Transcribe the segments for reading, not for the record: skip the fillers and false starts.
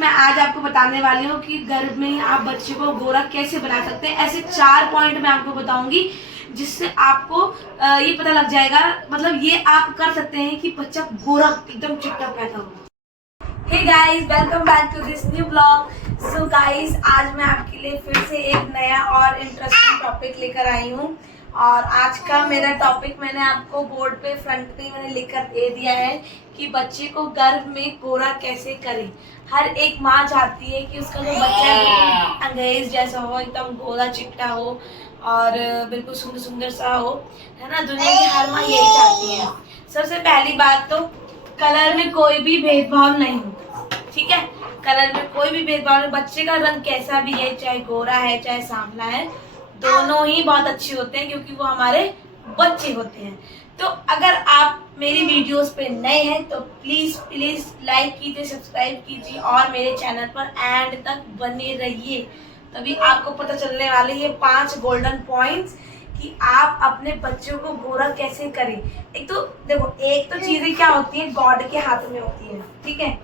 मैं आज आपको बताने वाली हूँ कि घर में आप बच्चे को गोरा कैसे बना सकते हैं। ऐसे 4 पॉइंट मैं आपको बताऊंगी जिससे आपको ये पता लग जाएगा, मतलब ये आप कर सकते हैं कि बच्चा गोरा एकदम चिट्टा पैदा हो। Hey guys, welcome back to this new blog. So guys, आज मैं आपके लिए फिर से एक नया और इंटरेस्टिंग टॉपिक लेकर आई हूँ। और आज का मेरा टॉपिक मैंने आपको बोर्ड पे फ्रंट पे मैंने लिख कर दे दिया है कि बच्चे को गर्भ में गोरा कैसे करें। हर एक माँ चाहती है कि उसका जो बच्चा है अंग्रेज जैसा हो, एकदम गोरा चिट्टा हो और बिल्कुल सुंदर सुंदर सा हो, है ना। दुनिया की हर माँ यही चाहती है। सबसे पहली बात तो कलर में कोई भी भेदभाव नहीं होता, ठीक है। कलर में कोई भी भेदभाव नहीं। बच्चे का रंग कैसा भी है, चाहे गोरा है चाहे सांवला है, दोनों ही बहुत अच्छे होते हैं क्योंकि वो हमारे बच्चे होते हैं। तो अगर आप मेरी वीडियोस पे नए हैं तो प्लीज प्लीज लाइक कीजिए, सब्सक्राइब कीजिए और मेरे चैनल पर एंड तक बने रहिए। तभी आपको पता चलने वाले ये 5 गोल्डन पॉइंट्स कि आप अपने बच्चों को गोरा कैसे करें। एक तो देखो, एक तो चीजें क्या होती है गॉड के हाथ में होती है, ठीक है।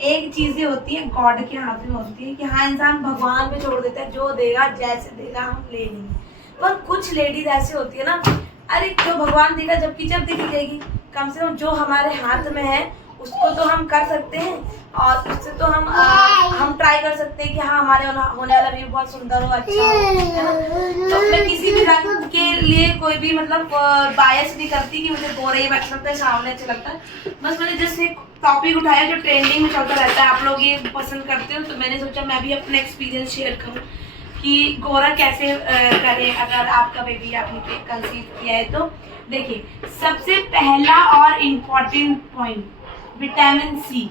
एक चीजें होती है गॉड के हाथ में होती है कि हाँ, इंसान भगवान पे छोड़ देता है, जो देगा जैसे देगा हम ले लेंगे। पर कुछ लेडीज ऐसी होती है ना, अरे जो भगवान देगा जबकि जब देखी जाएगी, कम से कम जो हमारे हाथ में है उसको तो हम कर सकते हैं और उससे तो हम ट्राई कर सकते हैं कि हाँ, हमारे होने वाला भी बहुत सुंदर हो, अच्छा हो, है ना। तो मैं किसी भी रंग के लिए कोई भी मतलब बायस नहीं करती कि मुझे गोरा ही अच्छा लगता है, सामने अच्छा लगता है। बस मैंने जस्ट एक टॉपिक उठाया जो ट्रेंडिंग में चलता रहता है, आप लोग ये पसंद करते हो, तो मैंने सोचा मैं भी अपना एक्सपीरियंस शेयर करूँ कि गोरा कैसे करें अगर आपका बेबी आपने कंसीव किया है। तो देखिए, सबसे पहला और इम्पोर्टेंट पॉइंट विटामिन सी।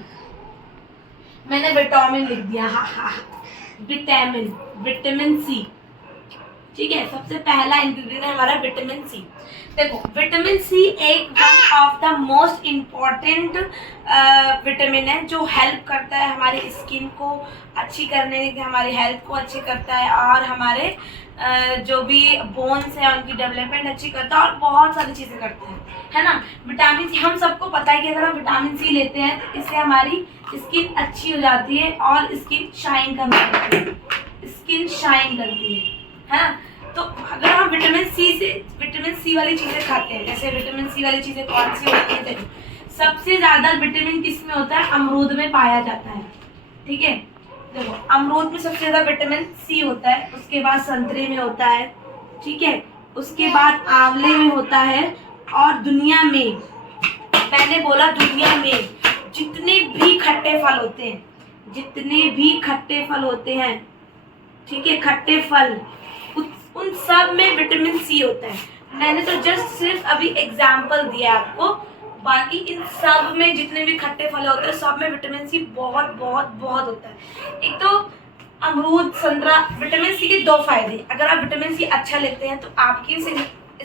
मैंने विटामिन लिख दिया, हाँ, विटामिन सी, ठीक है। सबसे पहला इंग्रेडिएंट है हमारा विटामिन सी। देखो, विटामिन सी एक one of the most important vitamin है जो हेल्प करता है हमारी स्किन को अच्छी करने की, हमारी हेल्थ को अच्छी करता है और हमारे जो भी बोन्स है उनकी डेवलपमेंट अच्छी करता है और बहुत सारी चीज़ें करता है ना। विटामिन सी, हम सबको पता है कि अगर हम विटामिन सी लेते हैं तो इससे हमारी स्किन अच्छी हो जाती है और स्किन शाइन करने लगती है, स्किन शाइन करती है ना। तो अगर हम विटामिन सी वाली चीज़ें खाते हैं, जैसे विटामिन सी वाली चीज़ें कौन सी होती है, देखो सबसे ज़्यादा विटामिन किस में होता है, अमरूद में पाया जाता है, ठीक है। देखो, अमरूद में सबसे ज़्यादा विटामिन सी होता है, उसके बाद संतरे में होता है, ठीक है, उसके बाद आंवले में होता है। और दुनिया में, मैंने बोला दुनिया में जितने भी खट्टे फल होते हैं, जितने भी खट्टे फल होते हैं, ठीक है, खट्टे फल, उन सब में विटामिन सी होता है। मैंने तो जस्ट सिर्फ अभी एग्जाम्पल दिया आपको, बाकी इन सब में जितने भी खट्टे फल होते हैं सब में विटामिन सी बहुत बहुत बहुत होता है। एक तो अमरूद, संतरा, विटामिन सी के 2 फायदे। अगर आप विटामिन सी अच्छा लेते हैं तो आपकी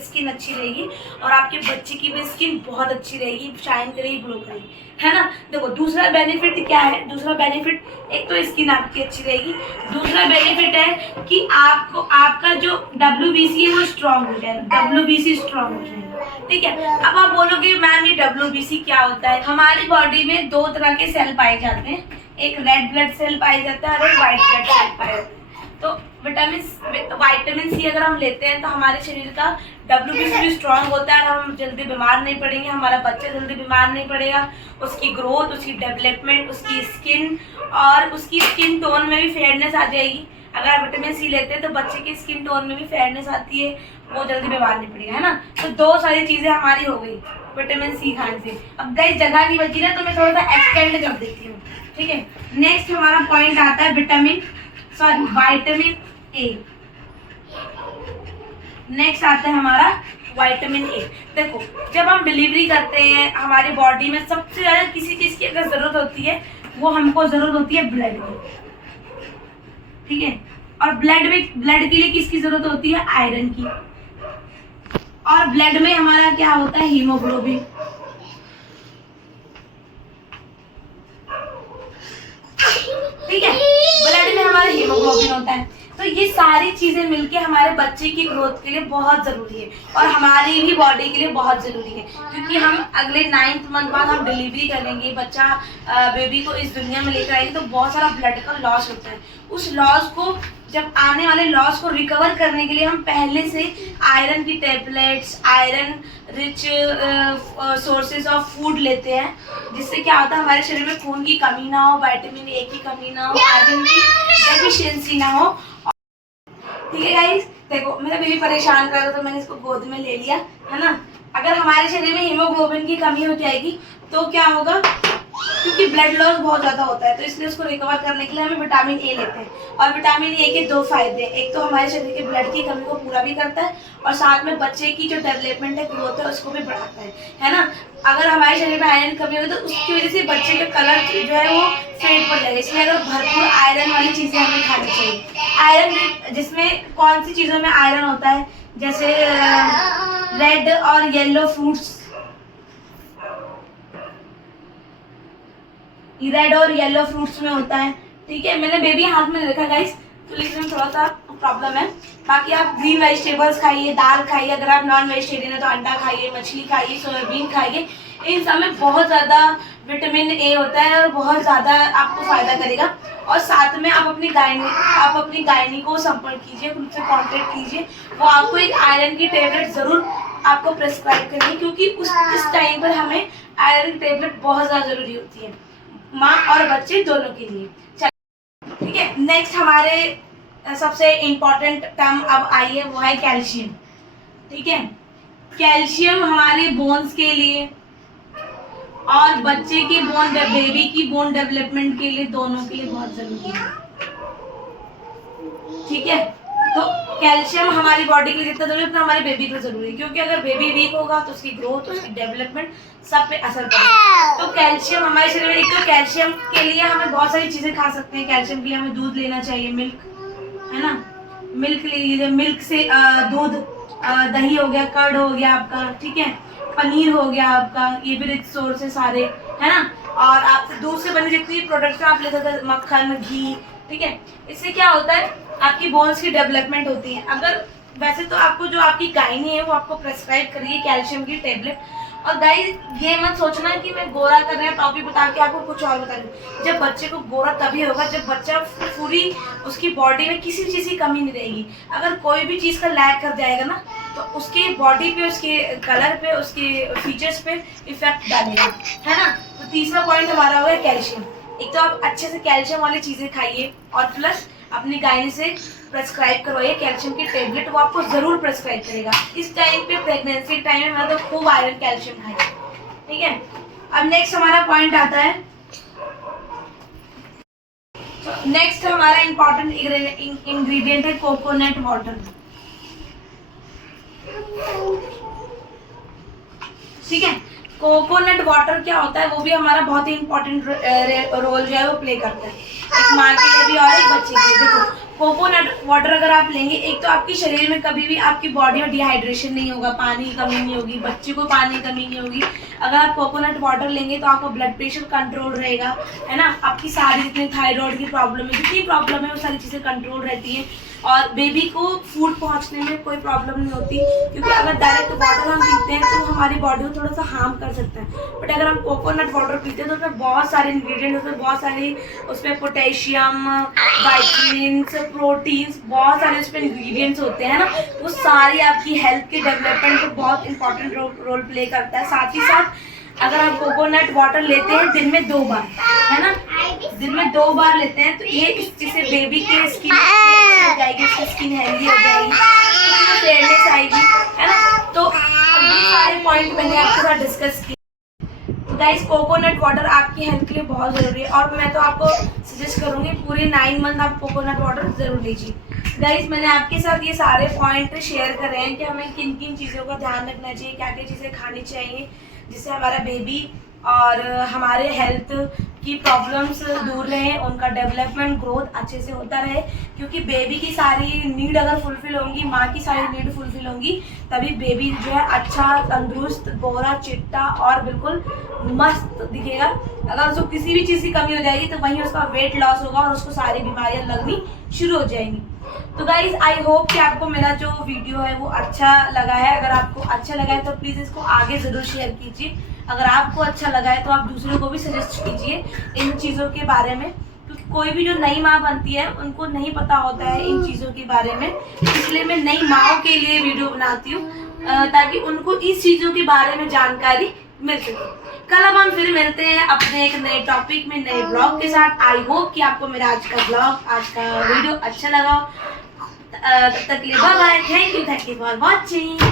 स्किन अच्छी रहेगी और आपके बच्चे की भी स्किन बहुत अच्छी रहेगी, शाइन करेगी, ग्लो करेगी, है ना। देखो, दूसरा बेनिफिट क्या है, दूसरा बेनिफिट, एक तो स्किन आपकी अच्छी रहेगी, दूसरा बेनिफिट है कि आपको आपका जो WBC है वो स्ट्रांग हो जाएगा, WBC स्ट्रांग हो जाएगा, ठीक है। अब आप बोलोगे मैम ये WBC क्या होता है। हमारी बॉडी में 2 तरह के सेल पाए जाते हैं, एक रेड ब्लड सेल पाया जाता है और एक व्हाइट ब्लड सेल पाया जाता है। तो विटामिन सी अगर हम लेते हैं तो हमारे शरीर का WBC भी स्ट्रांग होता है और हम जल्दी बीमार नहीं पड़ेंगे, हमारा बच्चा जल्दी बीमार नहीं पड़ेगा, उसकी ग्रोथ, उसकी डेवलपमेंट, उसकी स्किन और उसकी स्किन टोन में भी फेयरनेस आ जाएगी। अगर आप विटामिन सी लेते हैं तो बच्चे की स्किन टोन में भी फेयरनेस आती है, वो जल्दी बीमार नहीं पड़ेगा, है ना। तो 2 सारी चीज़ें हमारी हो गई विटामिन सी खाने से। अब गई जगह नहीं बची ना, तो मैं थोड़ा सा एक्सटेंड कर देती हूँ, ठीक है। नेक्स्ट हमारा पॉइंट आता है विटामिन ए। नेक्स्ट आता है हमारा विटामिन ए। देखो, जब हम डिलीवरी करते हैं हमारी बॉडी में सबसे ज़्यादा किसी चीज़ की अगर ज़रूरत होती है, वो हमको ज़रूरत होती है ब्लड की, ठीक है। और ब्लड के लिए किसकी ज़रूरत होती है, आयरन की। और ब्लड में हमारा क्या होता है, हीमोग्लोबिन, ठीक है। ब्लड में हमारा हीमोग्लोबिन होता है। तो ये सारी चीज़ें मिलके हमारे बच्चे की ग्रोथ के लिए बहुत ज़रूरी है और हमारी भी बॉडी के लिए बहुत ज़रूरी है, क्योंकि हम अगले 9th मंथ बाद हम डिलीवरी करेंगे, बच्चा बेबी को इस दुनिया में लेकर आएंगे, तो बहुत सारा ब्लड का लॉस होता है। उस लॉस को, जब आने वाले लॉस को रिकवर करने के लिए हम पहले से आयरन की tablets, iron rich sources of food लेते हैं, जिससे क्या होता है हमारे शरीर में खून की कमी ना हो, विटामिन ए की कमी ना हो, आयरन की डेफिशिएंसी ना हो। ठीक है गाइस, देखो मेरा बेबी परेशान कर रहा था तो मैंने इसको गोद में ले लिया, है ना। अगर हमारे शरीर में हीमोग्लोबिन की कमी हो जाएगी तो क्या होगा, क्योंकि ब्लड लॉस बहुत ज़्यादा होता है, तो इसलिए उसको रिकवर करने के लिए हमें विटामिन ए लेते हैं। और विटामिन ए के 2 फायदे, एक तो हमारे शरीर के ब्लड की कमी को पूरा भी करता है और साथ में बच्चे की जो डेवलपमेंट है, ग्रोथ है, उसको भी बढ़ाता है ना। अगर हमारे शरीर में आयरन कमी होगी तो उसकी वजह से बच्चे का कलर जो है वो फेड पड़ जाएगा, इसलिए अगर भरपूर आयरन वाली चीज़ें हमें खानी चाहिए। आयरन जिसमें कौन सी चीज़ों में आयरन होता है, जैसे रेड और येलो फ्रूट्स, रेड और येलो फ्रूट्स में होता है। ठीक है, मैंने बेबी हाथ में रखा गाइस, तो लेकिन थोड़ा सा प्रॉब्लम है। बाकी आप ग्रीन वेजिटेबल्स खाइए, दाल खाइए, अगर आप नॉन वेजिटेरियन है तो अंडा खाइए, मछली खाइए, सोयाबीन खाइए, इन सब में बहुत ज़्यादा विटामिन ए होता है और बहुत ज़्यादा आपको फायदा करेगा। और साथ में आप अपनी गायनी को संपर्क कीजिए, उनसे कॉन्टेक्ट कीजिए, वो आपको एक आयरन की टेबलेट ज़रूर आपको प्रेस्क्राइब करेंगे, क्योंकि इस टाइम पर हमें आयरन की टेबलेट बहुत ज़्यादा ज़रूरी होती है, माँ और बच्चे दोनों के लिए। चलिए, ठीक है, नेक्स्ट हमारे सबसे इम्पोर्टेंट टर्म अब आई है, वो है कैल्शियम। ठीक है, कैल्शियम हमारे बोन्स के लिए और बच्चे के बेबी की बोन डेवलपमेंट के लिए, दोनों के लिए बहुत जरूरी है। ठीक है, तो कैल्शियम हमारी बॉडी के लिए जितना जरूरी है उतना हमारे बेबी को जरूरी है, क्योंकि अगर बेबी वीक होगा तो उसकी ग्रोथ, उसकी डेवलपमेंट सब पे असर पड़ेगा। तो कैल्शियम हमारे शरीर में, एक तो कैल्शियम के लिए हमें बहुत सारी चीजें खा सकते हैं। कैल्शियम के लिए हमें दूध लेना चाहिए, मिल्क, है ना, मिल्क ले लीजिए, मिल्क से दूध, दही हो गया, कर्ड हो गया आपका, ठीक है, पनीर हो गया आपका, ये भी रिच सोर्स है सारे, है ना। और आप दूध से बने जितनी प्रोडक्ट्स आप ले सकते हैं, मक्खन, घी, ठीक है, इससे क्या होता है आपकी बोन्स की डेवलपमेंट होती है। अगर वैसे तो आपको जो आपकी गायनी है वो आपको प्रेस्क्राइब करिए कैल्शियम की टेबलेट। और गाइस ये मत सोचना कि मैं गोरा कर रहा है टॉपिक बता के आपको कुछ और बता रही हूँ। जब बच्चे को गोरा तभी होगा जब बच्चा पूरी उसकी बॉडी में किसी चीज़ की कमी नहीं रहेगी। अगर कोई भी चीज़ का लैक कर जाएगा ना तो उसके बॉडी पे, उसके कलर पे, उसके फीचर्स पे इफेक्ट डालेगा, है ना। तो तीसरा पॉइंट हमारा हो गया कैल्शियम। एक तो आप अच्छे से कैल्शियम वाली चीज़ें खाइए और प्लस अपनी गायनी से प्रेस्क्राइब करवाइए कैल्शियम की टेबलेट, वो आपको जरूर प्रेस्क्राइब करेगा। इस टाइम पे प्रेगनेंसी टाइम में मतलब खूब आयरन कैल्शियम खाइए, ठीक है। अब नेक्स्ट हमारा पॉइंट आता है, नेक्स्ट हमारा इंपॉर्टेंट इंग्रेडिएंट है कोकोनट वाटर। ठीक है, कोकोनट वाटर क्या होता है वो भी हमारा बहुत ही इंपॉर्टेंट रोल जो है वो प्ले करता है, एक माँ के लिए भी और एक बच्चे के लिए। देखो कोकोनट वाटर अगर आप लेंगे, एक तो आपके शरीर में कभी भी आपकी बॉडी में डिहाइड्रेशन नहीं होगा, पानी की कमी नहीं होगी, बच्चे को पानी की कमी नहीं होगी। अगर आप कोकोनट वाटर लेंगे तो आपका ब्लड प्रेशर कंट्रोल रहेगा, है ना। आपकी सारी जितनी थायराइड की प्रॉब्लम है, जितनी प्रॉब्लम है वो सारी चीज़ें कंट्रोल रहती हैं और बेबी को फूड पहुंचने में कोई प्रॉब्लम नहीं होती, क्योंकि अगर डायरेक्ट वाटर हम पीते हैं तो हमारी बॉडी को थोड़ा सा हार्म कर सकता है। बट अगर हम कोकोनट वाटर पीते हैं तो उसमें बहुत सारे इंग्रेडिएंट होते हैं, बहुत सारे उसमें पोटेशियम, वाइटमिन्स, प्रोटीन्स, बहुत सारे उसमें इंग्रेडिएंट्स होते हैं ना, वो सारी आपकी हेल्थ के डेवलपमेंट में बहुत इंपॉर्टेंट रोल प्ले करता है। साथ ही साथ अगर आप कोकोनट वाटर लेते हैं दिन में 2 बार, है ना, दिन में 2 बार लेते हैं तो ये इससे बेबी की स्किन हो जाएगी, उसकी स्किन हेल्दी हो जाएगी, फेयरनेस आएगी, है ना। तो ये सारे पॉइंट मैंने आपके साथ डिस्कस किए। गाइस कोकोनट वाटर आपकी हेल्थ के लिए बहुत ज़रूरी है और मैं तो आपको सजेस्ट करूँगी पूरे 9 मंथ आप कोकोनट वाटर ज़रूर लीजिए। गाइस मैंने आपके साथ ये सारे पॉइंट शेयर कर रहे हैं कि हमें किन किन चीज़ों का ध्यान रखना चाहिए, क्या क्या चीज़ें खानी चाहिए जिससे हमारा बेबी और हमारे हेल्थ की प्रॉब्लम्स दूर रहे, उनका डेवलपमेंट ग्रोथ अच्छे से होता रहे, क्योंकि बेबी की सारी नीड अगर फुलफिल होंगी, माँ की सारी नीड फुलफिल होंगी, तभी बेबी जो है अच्छा, तंदुरुस्त, गोरा, चिट्टा और बिल्कुल मस्त दिखेगा। अगर उसको किसी भी चीज़ की कमी हो जाएगी तो वहीं उसका वेट लॉस होगा और उसको सारी बीमारियां लगनी शुरू हो जाएंगी। तो गाइज आई होप कि आपको मेरा जो वीडियो है वो अच्छा लगा है। अगर आपको अच्छा लगा है तो प्लीज़ इसको आगे ज़रूर शेयर कीजिए। अगर आपको अच्छा लगा है तो आप दूसरों को भी सजेस्ट कीजिए इन चीज़ों के बारे में, क्योंकि कोई भी जो नई माँ बनती है उनको नहीं पता होता है इन चीज़ों के बारे में। इसलिए मैं नई माँओं के लिए वीडियो बनाती हूँ, ताकि उनको इस चीज़ों के बारे में जानकारी मिल सके। कल अब हम फिर मिलते हैं अपने एक नए टॉपिक में, नए ब्लॉग के साथ। आई होप कि आपको मेरा आज का ब्लॉग, आज का वीडियो अच्छा लगा। तब तक के लिए bye bye, thank you for watching.